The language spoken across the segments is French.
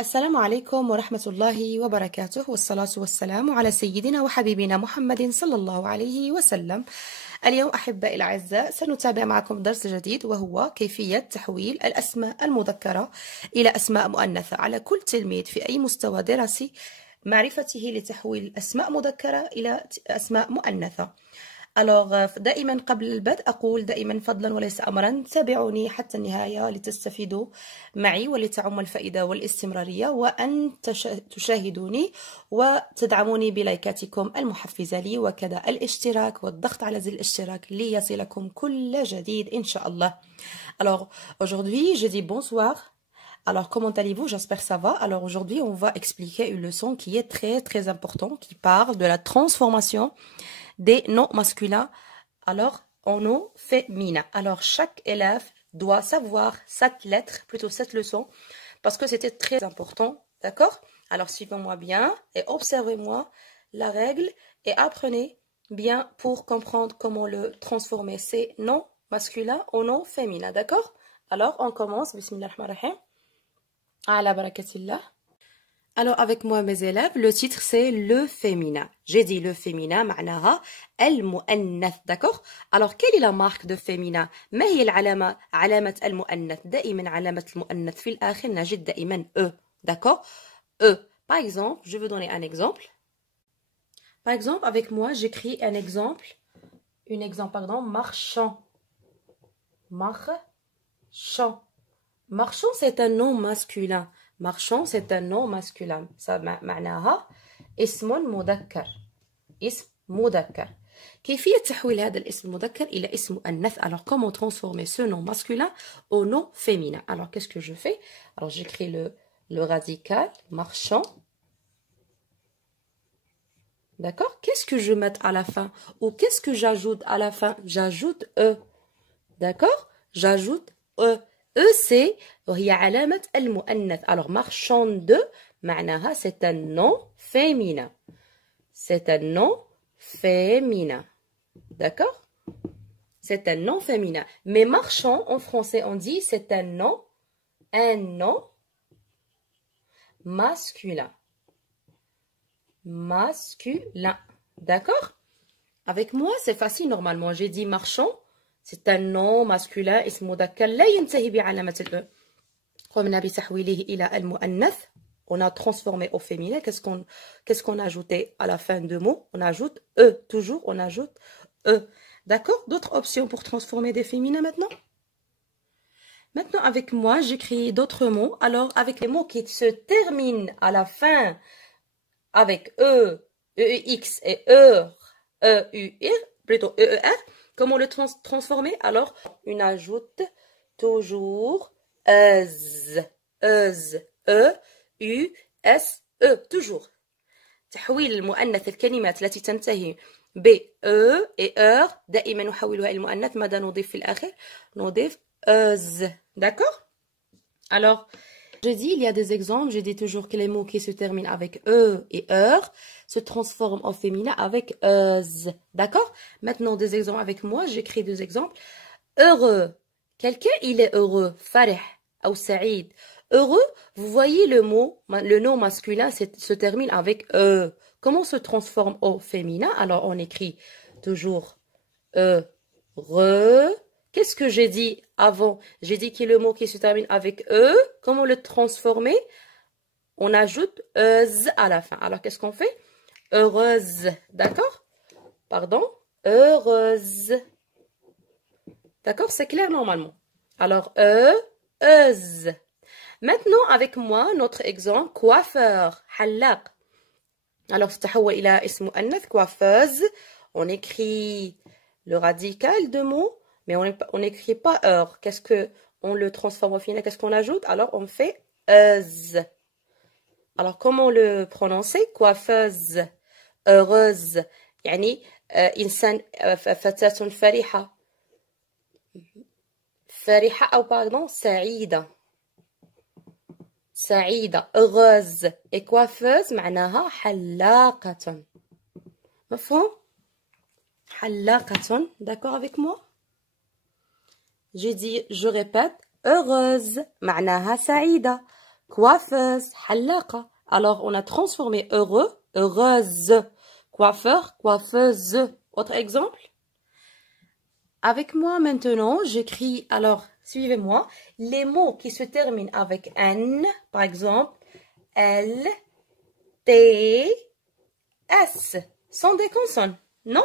السلام عليكم ورحمة الله وبركاته، والصلاة والسلام على سيدنا وحبيبنا محمد صلى الله عليه وسلم. اليوم أحبائي الأعزاء سنتابع معكم درس جديد، وهو كيفية تحويل الأسماء المذكرة إلى أسماء مؤنثة. على كل تلميذ في أي مستوى دراسي معرفته لتحويل أسماء مذكرة إلى أسماء مؤنثة. دائما قبل البدء أقول دائما فضلا وليس أمرا تابعوني حتى النهاية لتستفيدوا معي ولتعم الفائدة والاستمرارية، وأن تشاهدوني وتدعموني بلايكاتكم المحفزة لي، وكذا الاشتراك والضغط على زر الاشتراك ليصلكم كل جديد إن شاء الله. Alors aujourd'hui je dis bonsoir. Alors comment allez-vous? J'espère que ça va. Alors aujourd'hui on va expliquer une leçon qui est très importante, qui parle de la transformation des noms masculins en noms féminins. Alors chaque élève doit savoir cette lettre, plutôt cette leçon, parce que c'était très important, d'accord? Alors suivez-moi bien et observez-moi la règle et apprenez bien pour comprendre comment le transformer ces noms masculins en noms féminins, d'accord? Alors on commence. Bismillahirrahmanirrahim. Ala barakatillah. Alors avec moi mes élèves, le titre c'est le féminin. J'ai dit le féminin معناها المؤنث, d'accord? Alors quelle est la marque de féminin? ما هي العلامة؟ علامة المؤنث. دائما علامة المؤنث في الآخر نجد دائما E, d'accord? E. Par exemple, je veux donner un exemple. Par exemple, avec moi, j'écris un exemple. Marchand. Marchand. Marchand, c'est un nom masculin. Marchand, c'est un nom masculin. Ça معناها اسم مذكر. اسم مذكر. كيفية تحويل هذا الاسم المذكر إلى اسم مؤنث. Alors, comment transformer ce nom masculin au nom féminin? Alors, qu'est-ce que je fais? Alors, j'écris le radical, marchand. D'accord? Qu'est-ce que je mets à la fin? Ou qu'est-ce que j'ajoute à la fin? J'ajoute E. D'accord? J'ajoute E. E, c'est هي علامة المؤنث. Alors, marchande, معناها c'est un nom féminin. C'est un nom féminin. D'accord? C'est un nom féminin. Mais marchand, en français, on dit c'est un nom masculin. Masculin. D'accord? Avec moi, c'est facile normalement. J'ai dit marchand. C'est un nom masculin اسم مذكر لا ينتهي بعلامة الأ. قمنا بتحويله إلى المؤنث. On a transformé au féminin. Qu'est-ce qu'on a ajouté à la fin de mot? On ajoute E. Toujours, on ajoute E. D'accord? D'autres options pour transformer des féminins maintenant? Maintenant, avec moi, j'écris d'autres mots. Alors, avec les mots qui se terminent à la fin avec E, EX et EUR, plutôt EER, comment le transformer? Alors, on ajoute toujours EZ, E, U, S, E, toujours. تحويل المؤنث الكلمات التي تنتهي ب E et ER دائما نحولها إلى المؤنث. ماذا نضيف في الآخر؟ نضيف EZ. D'accord? Alors, j'ai dit, il y a des exemples. J'ai dit toujours que les mots qui se terminent avec E et ER se transforment en féminin avec EZ. D'accord? Maintenant, des exemples avec moi. J'écris deux exemples. Heureux. Quelqu'un, il est heureux. Farih ou Saïd. Heureux, vous voyez le nom masculin se termine avec E. Comment se transforme au féminin? Alors, on écrit toujours heureux. Qu'est-ce que j'ai dit avant? J'ai dit que le mot qui se termine avec E, comment le transformer? On ajoute EZ à la fin. Alors, qu'est-ce qu'on fait? Heureuse. D'accord? Pardon? Heureuse. D'accord? C'est clair normalement. Alors, EZ. Maintenant, avec moi, notre exemple, coiffeur. حلاق. Alors, تتحول إلى اسم مؤنث, coiffeuse. On écrit le radical de mot. Mais on n'écrit pas heure. Qu'est-ce que on le transforme au final? Qu'est-ce qu'on ajoute? Alors, on fait euse. Alors, comment le prononcer? Coiffeuse. Heureuse. يعني إنسان فتاة فرحة. فرحة أو pardon سعيدة. سعيدة. Heureuse. Et coiffeuse معناها حلاقة. مفهوم؟ حلاقة. D'accord avec moi? J'ai dit, je répète, heureuse, معناها سعيدة. coiffeuse, حلاقة. Alors, on a transformé heureux, heureuse. Coiffeur, coiffeuse. Autre exemple? Avec moi maintenant, j'écris, alors, suivez-moi, les mots qui se terminent avec N, par exemple, L, T, S, sont des consonnes, non?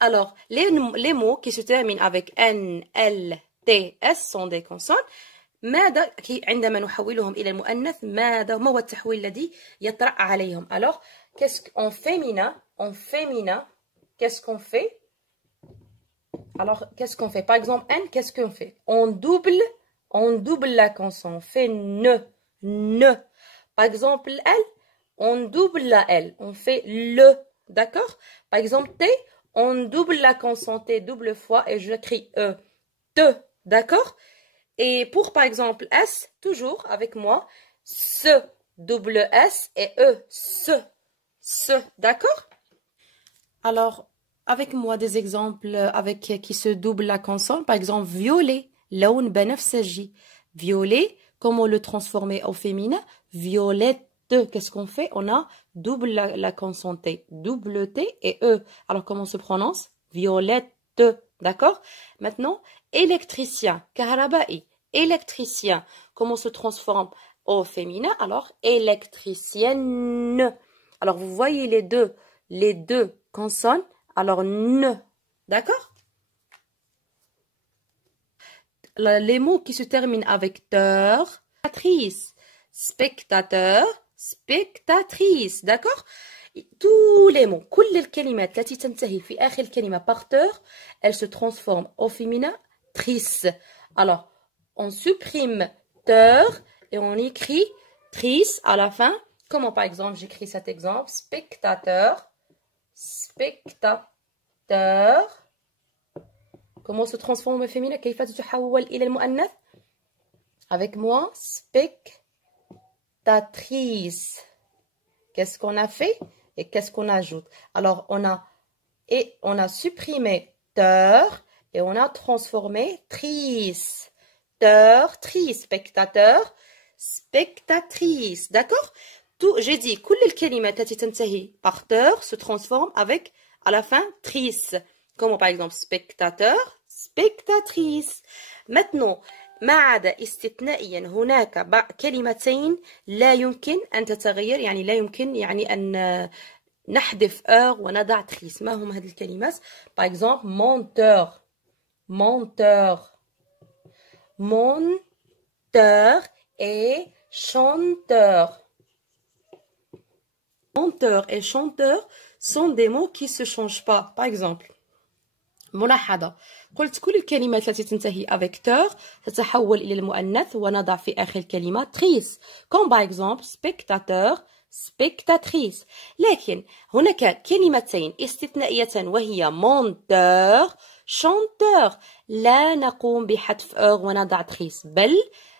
Alors, les mots qui se terminent avec N, L, T, S sont des consonnes. ماذا عندما نحولهم إلى المؤنث ما هو التحويل الذي يطرأ عليهم؟ Alors, qu'est-ce qu'en féminin, qu'est-ce qu'on fait? Alors, qu'est-ce qu'on fait? Par exemple, N, qu'est-ce qu'on fait? On double la consonne, on fait ne. Par exemple, L, on double la L, on fait le, d'accord? Par exemple, T, on double la consonne T double fois et j'écris E, te, d'accord? Et pour, par exemple, S, toujours avec moi, se, double S et E, se, d'accord? Alors, avec moi, des exemples avec qui se double la consonne. Par exemple, violet, لون بنفسجي. Violet, comment le transformer au féminin? Violette. Qu'est-ce qu'on fait? On a double la consonne T, double T et E. Alors, comment se prononce? Violette. D'accord? Maintenant, électricien, كهربائي. Électricien, comment se transforme au féminin? Alors, électricienne. Alors, vous voyez les deux consonnes. Alors, ne. D'accord? Les mots qui se terminent avec teur, spectatrice, spectateur, spectatrice. D'accord? Tous les mots, كل الكلمات التي تنتهي في آخر الكلمة par teur, elles se transforment au féminin trice. Alors, on supprime teur et on écrit trice à la fin. Comment par exemple, j'écris cet exemple, spectateur, spectateur. Comment se transforme au féminin? كيف تتحول إلى المؤنث? Avec moi, spectatrice. Qu'est-ce qu'on a fait et qu'est-ce qu'on ajoute? Alors, on a supprimé teur et on a transformé trice. Teur, trice, spectateur, spectatrice. D'accord? J'ai dit, كل الكلمات التي تنتهي par teur se transforme avec, à la fin, trice. Comme par exemple, spectateur, spectatrice. Maintenant, ما عدا استثنائيا هناك كلمتين لا يمكن أن تتغير، يعني لا يمكن يعني أن نحذف ونضع تريس. ما هم هذه الكلمات؟ par exemple menteur, menteur, menteur et chanteur. Menteur et chanteur sont des mots qui ne se changent pas. Par exemple, ملاحظة، قلت كل الكلمات التي تنتهي avec teur تتحول إلى المؤنث ونضع في آخر الكلمة تريس. Comme par exemple spectateur, spectatrice. لكن هناك كلمتين استثنائيتان وهي menteur, chanteur. لا نقوم بحذف ونضع تريس، بل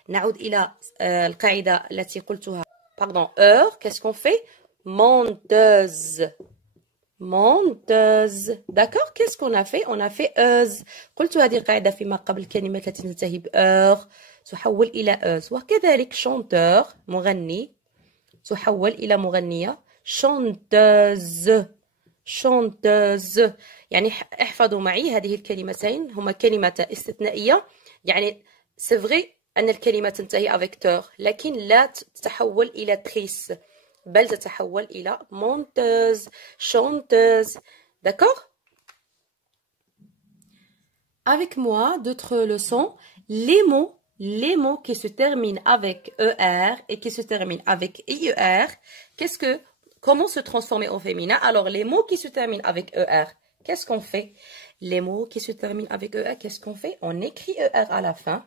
نعود إلى القاعدة التي قلتها. Pardon, qu'est-ce qu'on fait? Menteuse. Menteuse. D'accord? Qu'est-ce qu'on a fait? On a fait euse. قلت هذه القاعدة فيما قبل الكلمة التي تنتهي بeur تحول إلى euse. وكذلك chanteur مغني تحول إلى مغنية chanteuse. chanteuse. يعني احفظوا معي هذه الكلمتين هما كلمتان استثنائية. يعني c'est vrai أن الكلمة تنتهي avec teur لكن لا تتحول إلى trice بل تتحول إلى menteuse, chanteuse. D'accord? Avec moi, d'autres leçons, les mots qui se terminent avec ER et qui se terminent avec IER, comment se transformer au féminin? Alors, les mots qui se terminent avec ER, qu'est-ce qu'on fait? Les mots qui se terminent avec ER, qu'est-ce qu'on fait? On écrit ER à la fin,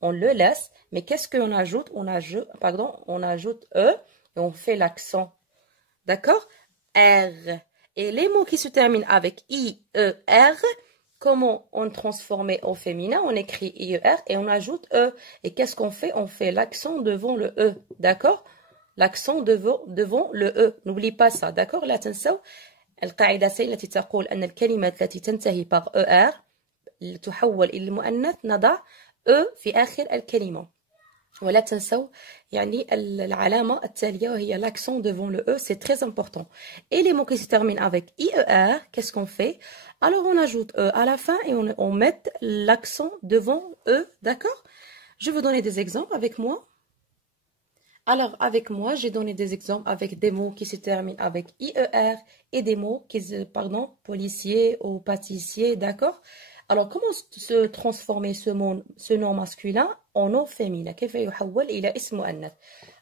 on le laisse, mais qu'est-ce qu'on ajoute? On ajoute E. Et on fait l'accent. D'accord? R. Et les mots qui se terminent avec I, E, R, comment on transforme au féminin? On écrit I, E, R et on ajoute E. Et qu'est-ce qu'on fait? On fait l'accent devant le E. D'accord? L'accent devant le E. N'oublie pas ça. D'accord? لا تنسوا القاعدتين التي تقول أن الكلمات التي تنتهي par ER تحول إلى المؤنث نضع E في آخر الكلمة. ولا تنسوا يعني العلامة التالية وهي l'accent devant le E, c'est très important. Et les mots qui se terminent avec IER, qu'est-ce qu'on fait? Alors on ajoute E à la fin et on met l'accent devant E, d'accord? Je vais vous donner des exemples avec moi. Alors avec moi, j'ai donné des exemples avec des mots qui se terminent avec IER et des mots qui se, pardon, policier ou pâtissier, d'accord? Alors comment se transformer ce nom masculin en nom féminin? كيف يحول إلى اسم مؤنث?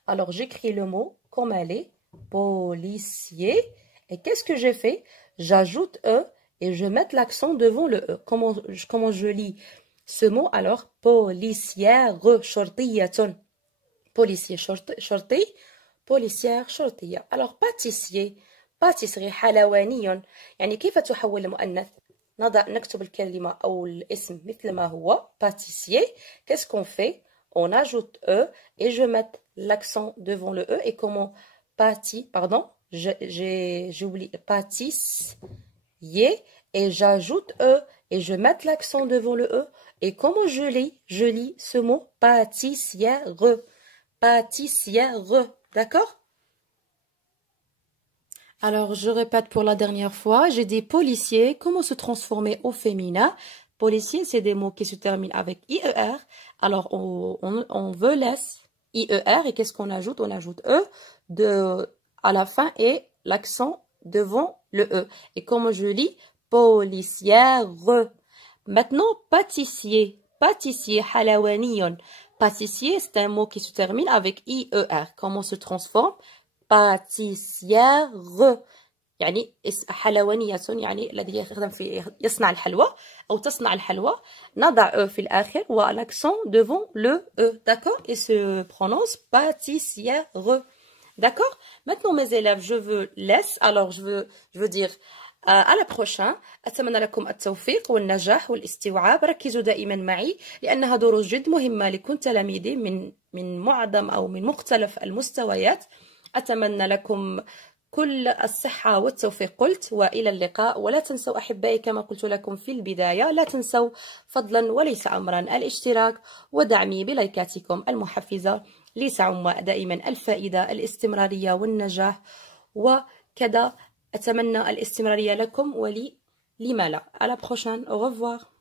Alors j'écris le mot comme elle est, policier. Et qu'est-ce que j'ai fait? J'ajoute E et je mets l'accent devant le E. Comment je lis ce mot? Alors policière, شرطية. Policier شرطي, policière شرطية. Alors pâtissier, pâtisserie حلواني. يعني كيف تحول لمؤنث؟ نكتب الكلمة أو الاسم مثل ما هو pâtissier. Qu'est-ce qu'on fait? On ajoute E et je mets l'accent devant le E. Et comment pardon, j'ai oublié pâtissier et j'ajoute E et je mets l'accent devant le E. Et comment je lis? Je lis ce mot pâtissière. Pâtissière, d'accord? Alors, je répète pour la dernière fois, j'ai dit policier, comment se transformer au féminin? Policier, c'est des mots qui se terminent avec IER. Alors, on veut laisser IER et qu'est-ce qu'on ajoute? On ajoute E à la fin et l'accent devant le E. Et comment je lis? Policière. Maintenant, pâtissier. Pâtissier, halawaniyon. Pâtissier, c'est un mot qui se termine avec IER. Comment se transforme? pâtissière. يعني حلوانية يعني الذي يخدم في يصنع الحلوى أو تصنع الحلوى نضع E في الآخر l'accent devant le E, d'accord? Et se prononce pâtissière. D'accord? Maintenant mes élèves, je veux laisse, alors je veux dire à la prochaine. أتمنى لكم التوفيق والنجاح والاستيعاب. ركزوا دائما معي لأنها دروس جد مهمة لكل تلاميذي من معظم أو من مختلف المستويات. أتمنى لكم كل الصحة والتوفيق قلت، وإلى اللقاء. ولا تنسوا أحبائي كما قلت لكم في البداية، لا تنسوا فضلا وليس أمرا الاشتراك ودعمي بلايكاتكم المحفزة ليسعم دائما الفائدة الاستمرارية والنجاح، وكذا أتمنى الاستمرارية لكم ولي لما لا. À la prochaine. Au revoir.